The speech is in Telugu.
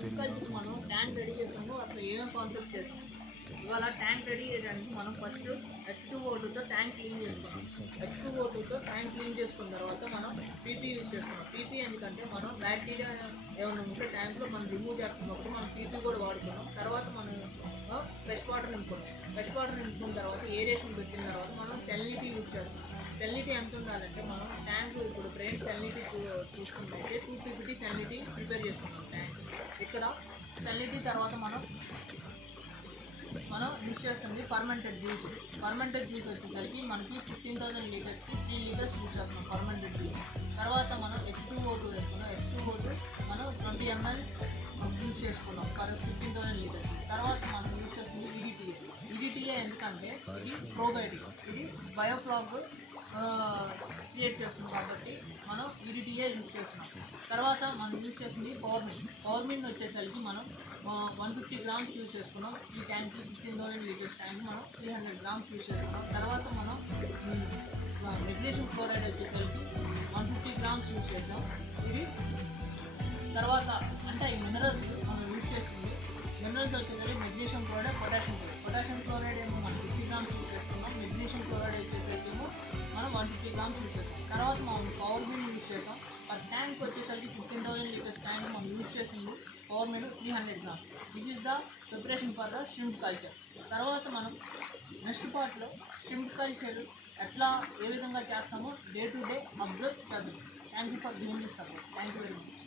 షింప్ కల్చర్కి మనం ట్యాంక్ రెడీ చేసాము, అసలు ఏమేమి కాన్సెప్ట్ చేస్తాం. ఇవాళ ట్యాంక్ రెడీ చేయడానికి మనం ఫస్ట్ H2O2తో ట్యాంక్ క్లీన్ చేసుకున్నాం. H2O2తో ట్యాంక్ క్లీన్ చేసుకున్న తర్వాత మనం పీపీ యూజ్ చేసుకున్నాం. పీపీ ఎందుకంటే మనం బ్యాక్టీరియా ఏమైనా ఉంటే ట్యాంక్లో మనం రిమూవ్ చేస్తున్నప్పుడు మనం పీపీ కూడా వాడుకున్నాం. తర్వాత మనం ఫ్రెష్ వాటర్ నింపుకున్నాం. ఫ్రెష్ వాటర్ నింపుకున్న తర్వాత ఏరియేషన్ పెట్టిన తర్వాత మనం సెలినిటీ యూజ్ చేస్తాం. సెలినిటీ ఎంత ఉండాలంటే మనం ట్యాంక్ ఇప్పుడు బ్రెయిన్ సెలినిటీ చూసుకున్నట్లయితే 250 సెలినిటీ ప్రిపేర్ చేసుకుంటాం ట్యాంక్. ఇక్కడ సెలినిటీ తర్వాత మనం యూజ్ చేస్తుంది ఫర్మెంటెడ్ జ్యూస్. ఫర్మెంటెడ్ జ్యూస్ వచ్చేసరికి మనకి 15,000 లీటర్స్కి 3 లీటర్స్ యూజ్ చేస్తున్నాం ఫర్మెంటెడ్ జ్యూస్. తర్వాత మనం H2O2 వేసుకున్నాం. H2O2 మనం 20 ml యూజ్ చేసుకున్నాం ఫర్ 15,000 లీటర్స్. తర్వాత మనం యూజ్ చేస్తుంది EDTA. EDTA ఎందుకంటే ఇది ప్రోబయోటిక్, ఇది బయోఫ్లాగ్ క్రియేట్ చేస్తుంది కాబట్టి మనం EDTA యూజ్ చేస్తున్నాం. తర్వాత మనం యూజ్ చేస్తుంది పవర్మిన్ వచ్చేసరికి మనం 150 గ్రామ్స్ యూజ్ చేసుకున్నాం. ఈ ట్యాంక్కి 15,000 లీటర్స్ ట్యాంక్ మనం 300 గ్రామ్స్ యూజ్ చేసుకున్నాం. తర్వాత మనం మెగ్నీషియం క్లోరైడ్ వచ్చేసరికి 150 గ్రామ్స్ యూజ్ చేసాం. ఇది తర్వాత అంటే ఈ మినరల్స్ మనం యూజ్ చేస్తుంది. మినరల్స్ వచ్చేసరికి మెగ్నీషియం క్లోరైడ్, పొటాషియం క్లోరైడ్ ఏమో మనం 50 గ్రామ్స్ యూజ్ చేస్తున్నాం. మెగ్నీషియం క్లోరైడ్ వచ్చేసరికి మనం 150 గ్రామ్స్ యూజ్ చేస్తాం. తర్వాత మనం పవర్ బిన్ యూజ్ చేస్తాం. ఆ ట్యాంక్ వచ్చేసరికి 15,000 లీటర్స్ ట్యాంక్ మనం యూజ్ చేసింది పవర్ బిన్ 300 grams. This is the preparation for the shrimp culture. తర్వాత మనం నెక్స్ట్ పార్ట్లో షింప్ కల్చర్ ఏ విధంగా చేస్తామో డే టు డే అబ్జర్వ్ చేద్దాం. Thank you for giving this support. Thank you very much.